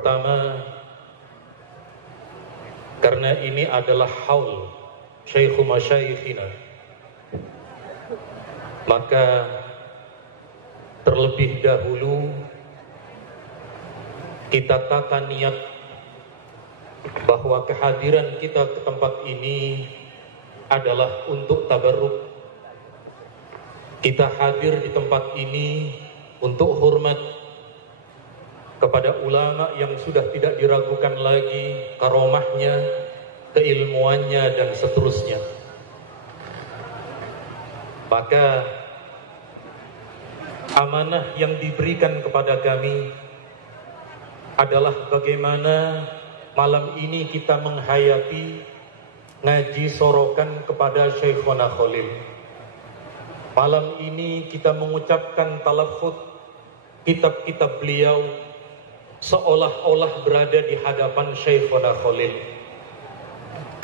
Pertama, karena ini adalah haul Syaikhu Masyayikhina, maka terlebih dahulu kita tata niat bahwa kehadiran kita ke tempat ini adalah untuk tabarruk. Kita hadir di tempat ini untuk hormat kepada ulama yang sudah tidak diragukan lagi karomahnya, keilmuannya, dan seterusnya. Maka amanah yang diberikan kepada kami adalah bagaimana malam ini kita menghayati ngaji sorokan kepada Syekhona Khalil. Malam ini kita mengucapkan talafut kitab-kitab beliau seolah-olah berada di hadapan Syekhona Khalil.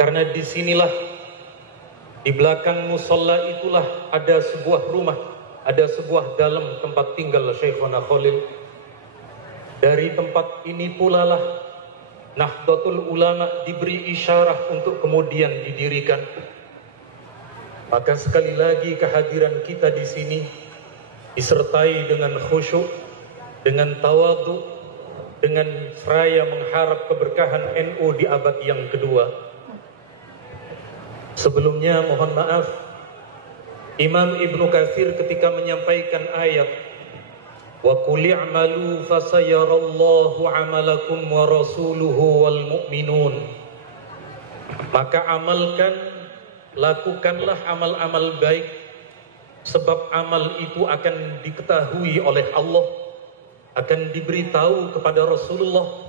Karena disinilah, di belakang musola itulah ada sebuah rumah, ada sebuah dalam tempat tinggal Syekhona Khalil. Dari tempat ini pula lah Nahdlatul Ulama diberi isyarah untuk kemudian didirikan. Maka sekali lagi kehadiran kita di sini disertai dengan khusyuk, dengan tawadhu, dengan seraya mengharap keberkahan NU di abad yang kedua. Sebelumnya mohon maaf, Imam Ibnu Katsir ketika menyampaikan ayat wa qul i'malu fasayarallahu 'amalakum wa rasuluhu wal mu'minun, maka amalkan, lakukanlah amal-amal baik, sebab amal itu akan diketahui oleh Allah, akan diberitahu kepada Rasulullah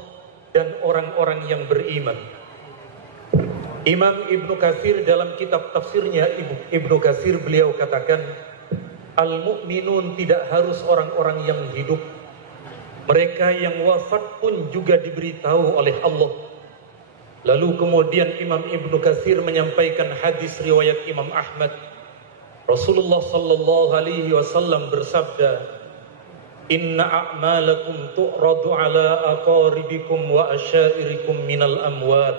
dan orang-orang yang beriman. Imam Ibnu Katsir dalam kitab tafsirnya, Ibnu Katsir beliau katakan, al-mu'minun tidak harus orang-orang yang hidup, mereka yang wafat pun juga diberitahu oleh Allah. Lalu kemudian Imam Ibnu Katsir menyampaikan hadis riwayat Imam Ahmad. Rasulullah sallallahu alaihi wasallam bersabda, inna a'malakum tu'radu ala aqaribikum wa asyairikum minal amwat.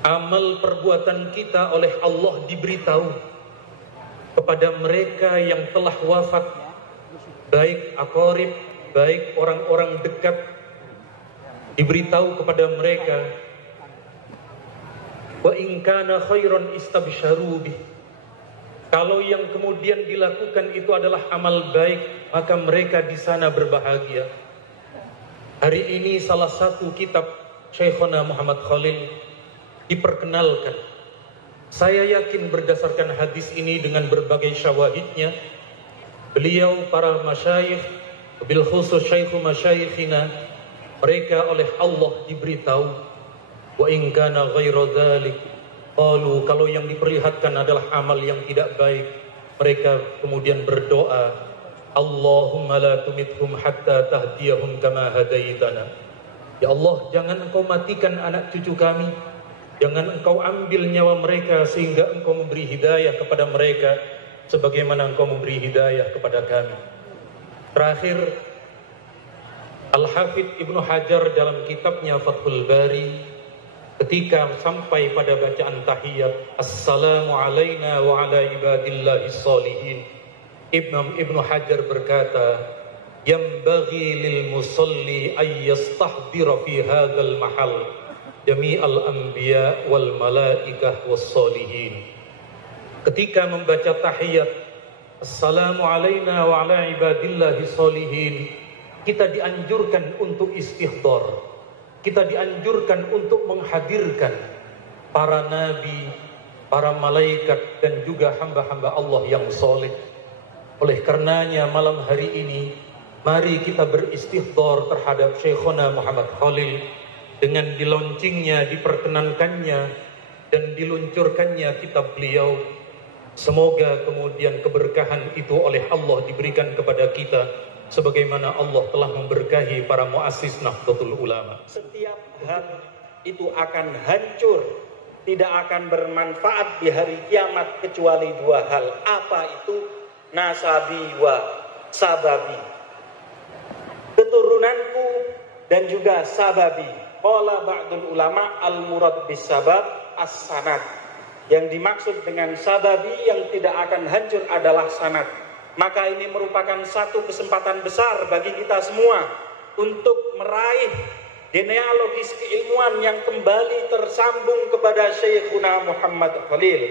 Amal perbuatan kita oleh Allah diberitahu kepada mereka yang telah wafat, baik aqarib, baik orang-orang dekat, diberitahu kepada mereka. Wa in kana khairan istabsyaru bih. Kalau yang kemudian dilakukan itu adalah amal baik, maka mereka di sana berbahagia. Hari ini salah satu kitab Syekhona Muhammad Khalil diperkenalkan. Saya yakin berdasarkan hadis ini dengan berbagai syawahidnya, beliau para masyayikh, bil khusus Syaikhu Masyayikhina, mereka oleh Allah diberitahu wa in kana ghairu dzalik qalu, kalau yang diperlihatkan adalah amal yang tidak baik, mereka kemudian berdoa, Allahumma la tumithum hatta tahdiyahum kama hadaitana. Ya Allah, jangan engkau matikan anak cucu kami, jangan engkau ambil nyawa mereka sehingga engkau memberi hidayah kepada mereka sebagaimana engkau memberi hidayah kepada kami. Terakhir, Al-Hafidh Ibnu Hajar dalam kitabnya Fathul Bari ketika sampai pada bacaan tahiyat, Assalamu alaina wa ala ibadillahis sholihin, Ibnu Hajar berkata, Yambaghi lil musalli ay yastahdira fi hadzal mahal jami'al anbiya wal malaikah was sholihin. Ketika membaca tahiyat, Assalamu alaina wa ala ibadillahis sholihin, kita dianjurkan untuk istihdar, kita dianjurkan untuk menghadirkan para nabi, para malaikat, dan juga hamba-hamba Allah yang soleh. Oleh karenanya malam hari ini, mari kita beristihdar terhadap Syekhona Muhammad Khalil dengan dilaunchingnya, diperkenankannya, dan diluncurkannya kitab beliau. Semoga kemudian keberkahan itu oleh Allah diberikan kepada kita, sebagaimana Allah telah memberkahi para muassis Nahdlatul Ulama. Setiap hal itu akan hancur, tidak akan bermanfaat di hari kiamat kecuali dua hal. Apa itu? Nasabi wa sababi. Keturunanku dan juga sababi. Qala ba'dul ulama al-murad bis sabab as-sanad. Yang dimaksud dengan sababi yang tidak akan hancur adalah sanad. Maka ini merupakan satu kesempatan besar bagi kita semua untuk meraih genealogis keilmuan yang kembali tersambung kepada Syekhuna Muhammad Khalil.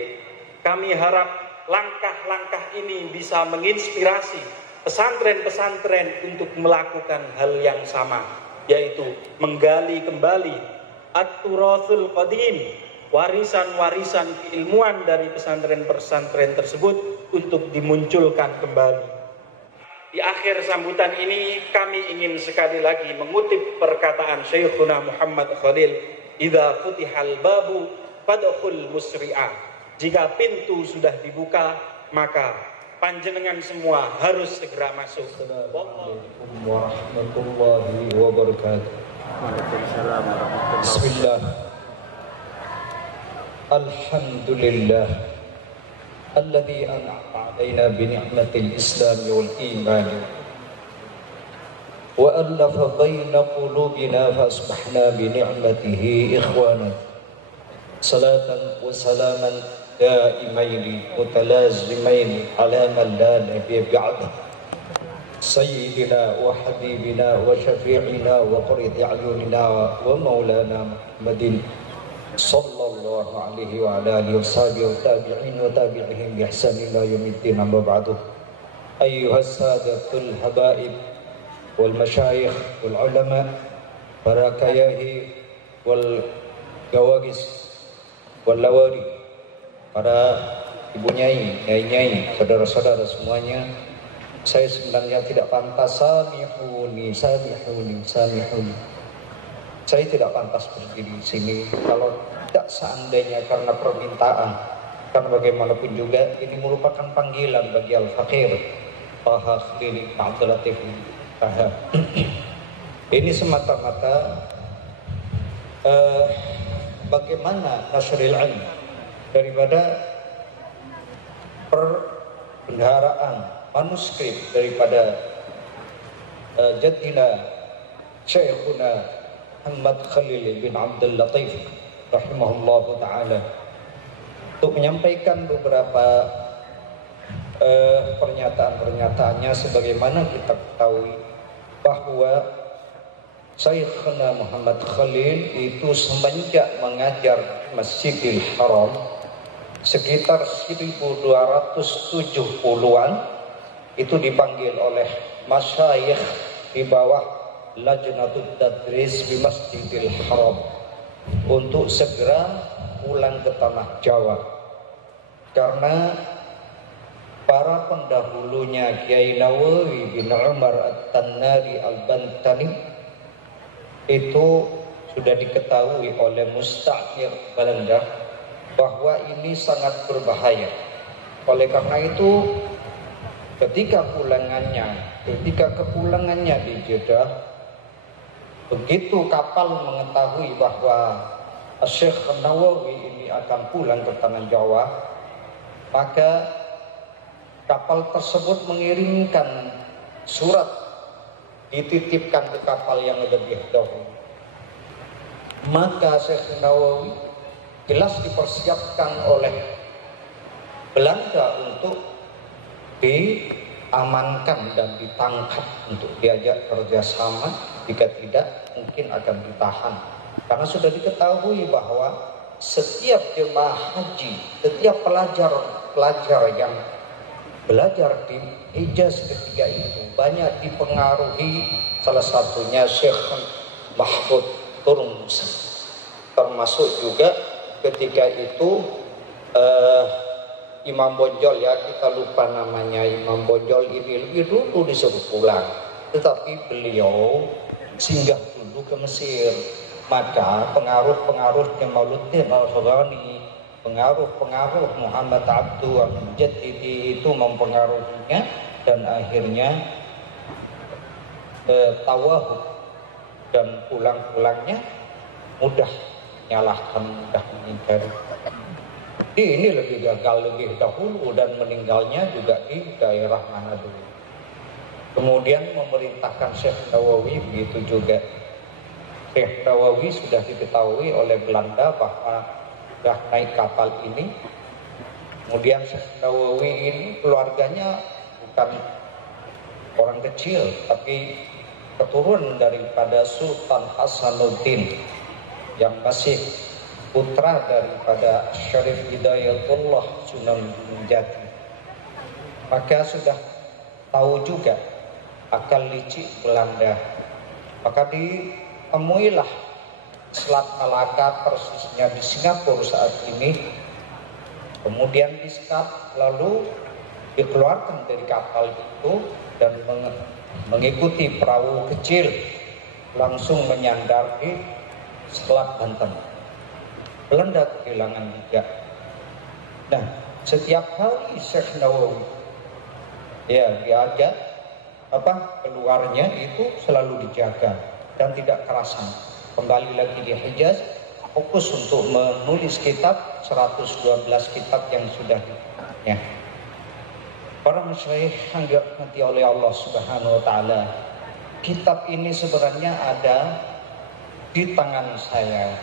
Kami harap langkah-langkah ini bisa menginspirasi pesantren-pesantren untuk melakukan hal yang sama, yaitu menggali kembali at-turathul qadim, warisan-warisan keilmuan dari pesantren-pesantren tersebut untuk dimunculkan kembali. Di akhir sambutan ini kami ingin sekali lagi mengutip perkataan Syekhuna Muhammad Khalil, "Idza futihal babu fadkhul musri'a." Jika pintu sudah dibuka, maka panjenengan semua harus segera masuk. Assalamualaikum warahmatullahi wabarakatuh. Waalaikumsalam warahmatullahi wabarakatuh. Bismillah. Alhamdulillah alladzi an'ama 'alaina bi ni'matil Islam wal iman wa alafa baina qulubina fa asbahna bi ni'matihi ikhwana. Salatan wa salaman daimaini mutalazimaini ala man la nabiyya ba'da sayyidina wa habibina wa syafi'ina wa qurrati a'yunina wa maulana Muhammadin sallallahu alaihi wa ala alihi wa sahbihi wa tabi'in wa tabi'ihim bi ihsan ila yaumiddin, amma ba'du. Ayyuhas sadatul habaib wal masyayikh wal ulama, para kayahi wal gawagis wal lawari, para ibu nyai, nyai-nyai, saudara-saudara semuanya, saya sebenarnya tidak pantas, samihuni. Saya tidak pantas berdiri di sini kalau tidak seandainya karena permintaan. Karena bagaimanapun juga ini merupakan panggilan bagi Al-Faqir Taha Khalil Abdul Latif Taha. Ini semata-mata bagaimana nasril ilm daripada perbendaharaan manuskrip daripada jadina Syekhuna Muhammad Khalil bin Abdul Latif rahimahullah ta'ala, untuk menyampaikan beberapa pernyataan-pernyataannya. Sebagaimana kita ketahui bahwa Syekhuna Muhammad Khalil itu semenjak mengajar Masjidil Haram sekitar 1270-an itu dipanggil oleh masyayikh di bawah Lajnatul Tadris di Masjidil Haram untuk segera pulang ke tanah Jawa, karena para pendahulunya Kiai Nawawi bin Umar At-Tannari Al-Bantani itu sudah diketahui oleh musta'mir Belanda bahwa ini sangat berbahaya. Oleh karena itu ketika kepulangannya di Jeddah, begitu kapal mengetahui bahwa Syekh Nawawi ini akan pulang ke tanah Jawa, maka kapal tersebut mengirimkan surat dititipkan ke kapal yang lebih dahulu. Maka Syekh Nawawi jelas dipersiapkan oleh Belanda untuk diamankan dan ditangkap untuk diajak kerjasama. Jika tidak, mungkin akan ditahan. Karena sudah diketahui bahwa setiap jemaah haji, setiap pelajar yang belajar di Hijaz ketika itu banyak dipengaruhi, salah satunya Syekh Mahfud Turmusi. Termasuk juga ketika itu Imam Bonjol, ya kita lupa namanya, Imam Bonjol ini lebih dulu disuruh pulang, tetapi beliau singgah dulu ke Mesir. Maka pengaruh-pengaruh Jamaluddin Al-Afghani, pengaruh-pengaruh Muhammad Abdul Al-Mujaddidi itu mempengaruhinya, dan akhirnya tawahud dan pulang-pulangnya mudah menyalahkan, mudah mengingkari. Ini lebih gagal lebih dahulu dan meninggalnya juga di daerah mana dulu. Kemudian memerintahkan Syekh Nawawi begitu juga. Syekh Nawawi sudah diketahui oleh Belanda bahwa sudah naik kapal ini. Kemudian Syekh Nawawi ini keluarganya bukan orang kecil, tapi keturunan daripada Sultan Hasanuddin yang masih putra daripada Syarif Hidayatullah Sunan Gunung Jati. Maka sudah tahu juga akal licik Belanda. Maka ditemuilah Selat Malaka, persisnya di Singapura saat ini. Kemudian disekat, lalu dikeluarkan dari kapal itu dan mengikuti perahu kecil langsung menyandar di Selat Banten. Belanda kehilangan jejak. Nah, setiap hari Syekh Nawawi diajak keluarnya itu selalu dijaga dan tidak kerasan. Kembali lagi di Hijaz, fokus untuk menulis kitab 112 kitab yang sudah ditulisnya. Para masyayikh yang dirahmati oleh Allah Subhanahu wa taala, kitab ini sebenarnya ada di tangan saya.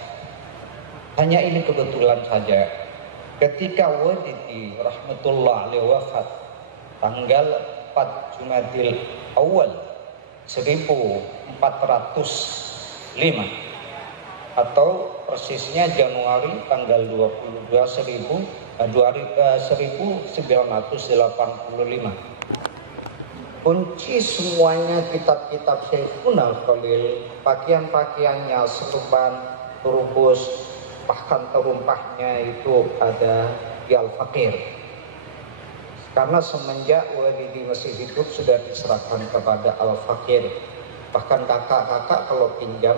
Hanya ini kebetulan saja. Ketika Walidi rahmatullah alaihi wafat tanggal 4 Jumadil Awal 1405 atau persisnya Januari tanggal 22 1985. Kunci semuanya kitab-kitab Syekhuna Khalil, pakaian-pakaiannya, serban, turbus, bahkan terumpahnya itu ada di Al-Faqir. Karena semenjak Walidi masih hidup sudah diserahkan kepada Al-Faqir. Bahkan kakak-kakak kalau pinjam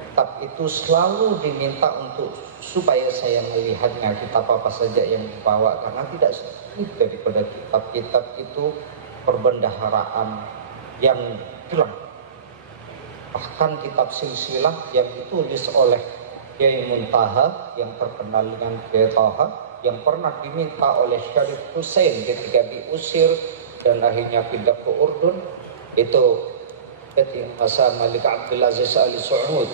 kitab itu selalu diminta untuk supaya saya melihatnya kitab apa saja yang dibawa, karena tidak sedikit daripada kitab-kitab itu perbendaharaan yang hilang. Bahkan kitab silsilah yang ditulis oleh Kiai Muntaha yang terkenal dengan Kiai Taha, yang pernah diminta oleh Syarif Hussein ketika diusir dan akhirnya pindah ke Urdun, itu ketika masa Malik Abdul Aziz Ali Saud,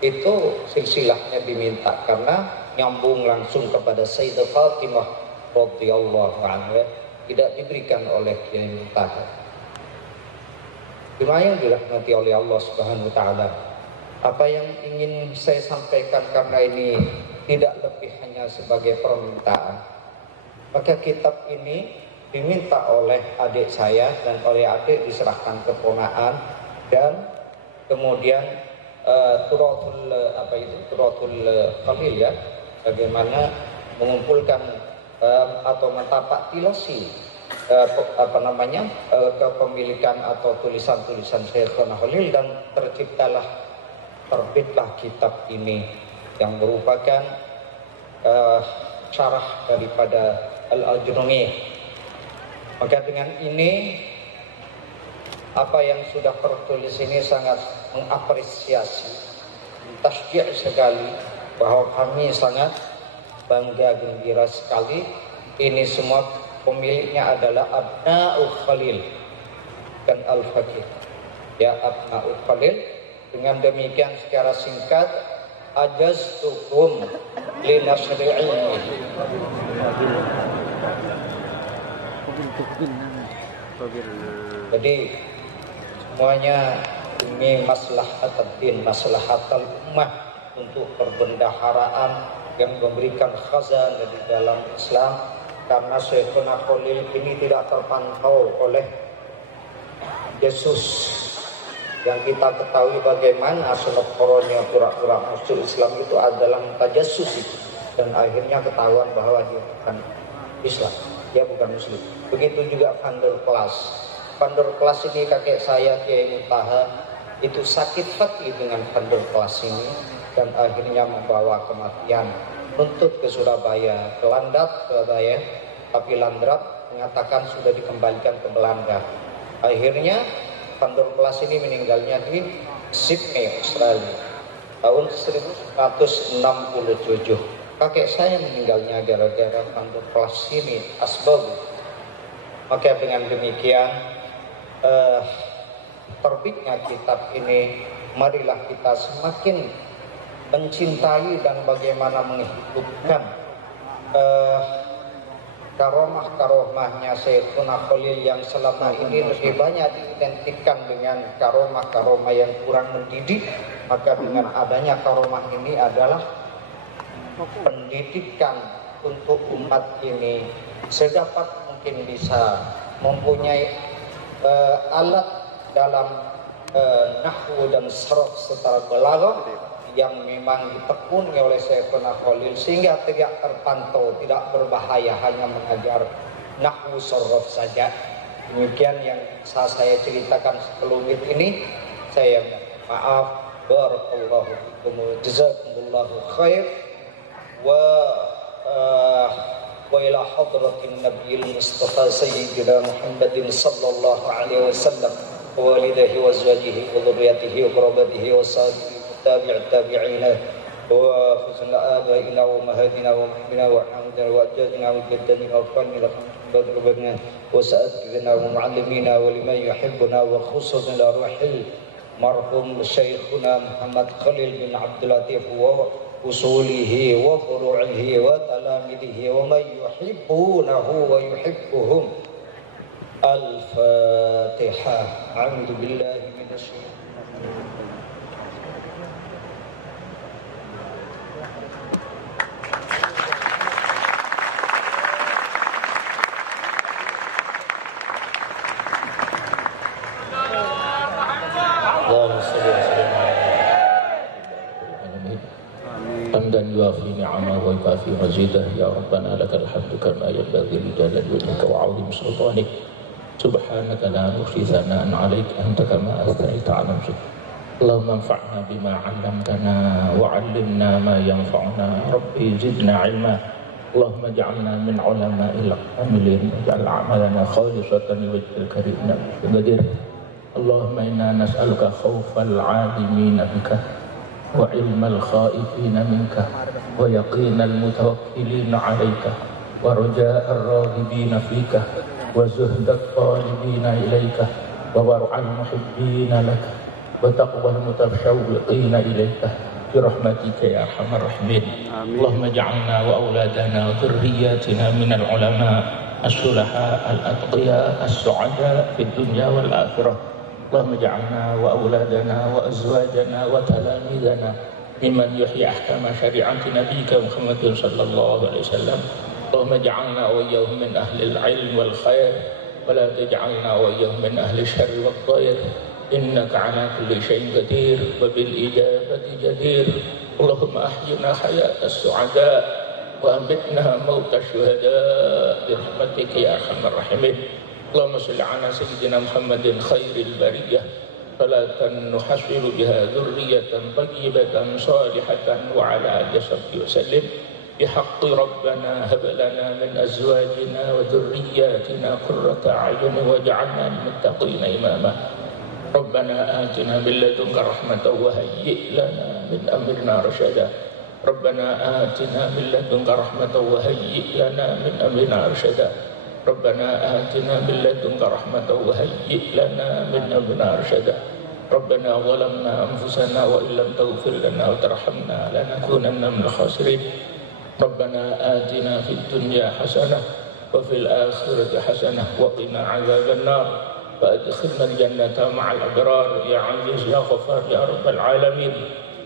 itu silsilahnya diminta karena nyambung langsung kepada Sayyidah Fatimah radhiyallahu anha, tidak diberikan oleh Kiai Muntaha. Yang dirahmati oleh Allah Subhanahu wa taala, apa yang ingin saya sampaikan karena ini tidak lebih hanya sebagai permintaan, maka kitab ini diminta oleh adik saya dan oleh adik diserahkan ke ponakan, dan kemudian Turatul Khalil, ya, bagaimana mengumpulkan atau mentapak tilasi kepemilikan atau tulisan-tulisan Syekhuna Khalil, dan terbitlah kitab ini yang merupakan syarah daripada Al-Ajrumi. Maka dengan ini apa yang sudah tertulis ini sangat mengapresiasi, tasjih sekali, bahwa kami sangat bangga gembira sekali. Ini semua pemiliknya adalah Abna'ul Khalil dan Al-Faqih, ya, Abna'ul Khalil. Dengan demikian secara singkat, ajaztukum linasri ilmi. Jadi semuanya ini maslahat ad-din, maslahat al-ummah, untuk perbendaharaan yang memberikan khazanah di dalam Islam. Karena Syekhuna Khalil ini tidak terpantau oleh Yesus, yang kita ketahui bagaimana senoporonya pura-pura masuk Islam itu adalah tajassus itu, dan akhirnya ketahuan bahwa dia bukan Islam, dia bukan Muslim. Begitu juga Van der Plas. Van der Plas ini kakek saya Kiai Muntaha itu sakit hati dengan Van der Plas ini, dan akhirnya membawa kematian. Nuntut ke Surabaya, ke Landrat Surabaya, tapi Landrat mengatakan sudah dikembalikan ke Belanda. Akhirnya Van der Plas ini meninggalnya di Sydney, Australia, tahun 1967. Kakek saya meninggalnya gara-gara Van der Plas ini, asbab. Maka dengan demikian terbitnya kitab ini marilah kita semakin mencintai dan bagaimana menghidupkan karomah-karomahnya Sayyidina Khalil yang selama ini lebih banyak diidentikan dengan karomah-karomah yang kurang mendidik. Maka dengan adanya karomah ini adalah pendidikan untuk umat ini sedapat mungkin bisa mempunyai alat dalam nahwu dan sarf serta balaghah yang memang ditekuni oleh Sayyidina Khalil sehingga tidak terpantau, tidak berbahaya hanya mengajar nahwu sarf saja. Demikian yang saya ceritakan sekelumit ini. Saya maaf. Barakallahu fikum wa jazakumullahu khair wa ila hadratin nabiyil mustafa sayyidina Muhammadin sallallahu alaihi wasallam wa walidihi wa azwajihi wa dhurriyyatihi wa qurabatihi wa sahbihi tabi'ina wa husnul abaina wa mahadina wa mahmina wa hamdana wa ajdina wa jaddina wa qanina wa sa'adina wa mu'allimina wa liman yuhibbuna wa khususna ruhil marhum Syekhuna Muhammad Khalil bin Abdul Latif wa usulihi wa furu'ihi wa talamidihi wa man yuhibbunahu wa yuhibbuhum. Al-Fatihah. A'udzu billahi minasy syaitanir rajim. حمدا يوافي نعمه ويكافي مزيده يا ربنا لك الحمد كما ينبغي لجلال وجهك وعظيم سلطانك سبحانك لا نحصي ثناء عليك أنت كما أثنيت على نفسك اللهم انفعنا بما علمتنا وعلمنا ما ينفعنا ربي زدنا علما اللهم اجعلنا من علماء العاملين واجعل عملنا خالصة لوجهك الكريم القدير اللهم إنا نسألك خوف العالمين بك وعلم الخائفين منك ويقين المتوكلين عليك ورجاء الراغبين فيك وزهد الطالبين إليك وورع المحبين لك وتقوى المتشوقين إليك برحمتك يا أرحم الراحمين. اللهم اجعلنا وأولادنا وذرياتنا من العلماء الصلحاء الأتقياء السعداء في الدنيا والآخرة. اللهم اجعلنا وأولادنا وأزواجنا وتلاميذنا ممن يحيي أحكام شريعة نبيك محمد صلى الله عليه وسلم. اللهم اجعلنا وإياهم من أهل العلم والخير ولا تجعلنا وإياهم من أهل الشر والضير إنك على كل شيء قدير وبالإجابة جدير. اللهم أحينا حياة السعداء وأمتنا موت الشهداء برحمتك يا أرحم الراحمين. اللهم صل على سيدنا محمد خير البرية صلاة نحصل بها ذرية طيبة صالحة وعلى آله وصحبه وسلم بحق ربنا هب لنا من أزواجنا وذرياتنا قرة أعين واجعلنا للمتقين إماما. ربنا آتنا من لدنك رحمة وهيئ لنا من أمرنا رشدا. ربنا آتنا من لدنك رحمة وهيئ لنا من أمرنا رشدا. ربنا آتنا من لدنك رحمة وهيئ لنا من أمرنا رشدا. ربنا ظلمنا أنفسنا وإن لم تغفر لنا وترحمنا لنكونن من الخاسرين. ربنا آتنا في الدنيا حسنة وفي الآخرة حسنة وقنا عذاب النار وأدخلنا الجنة مع الأبرار يا عزيز يا غفار يا رب العالمين.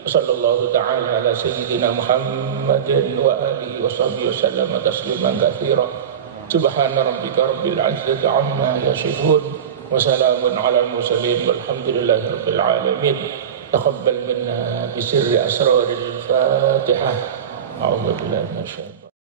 صلى الله تعالى على سيدنا محمد وآله وصحبه وسلم تسليما كثيرا. سبحان ربك رب العزة عما يصفون وسلام على المرسلين والحمد لله رب العالمين. تقبل منا بسر أسرار الفاتحة. أعوذ بالله من الشيطان.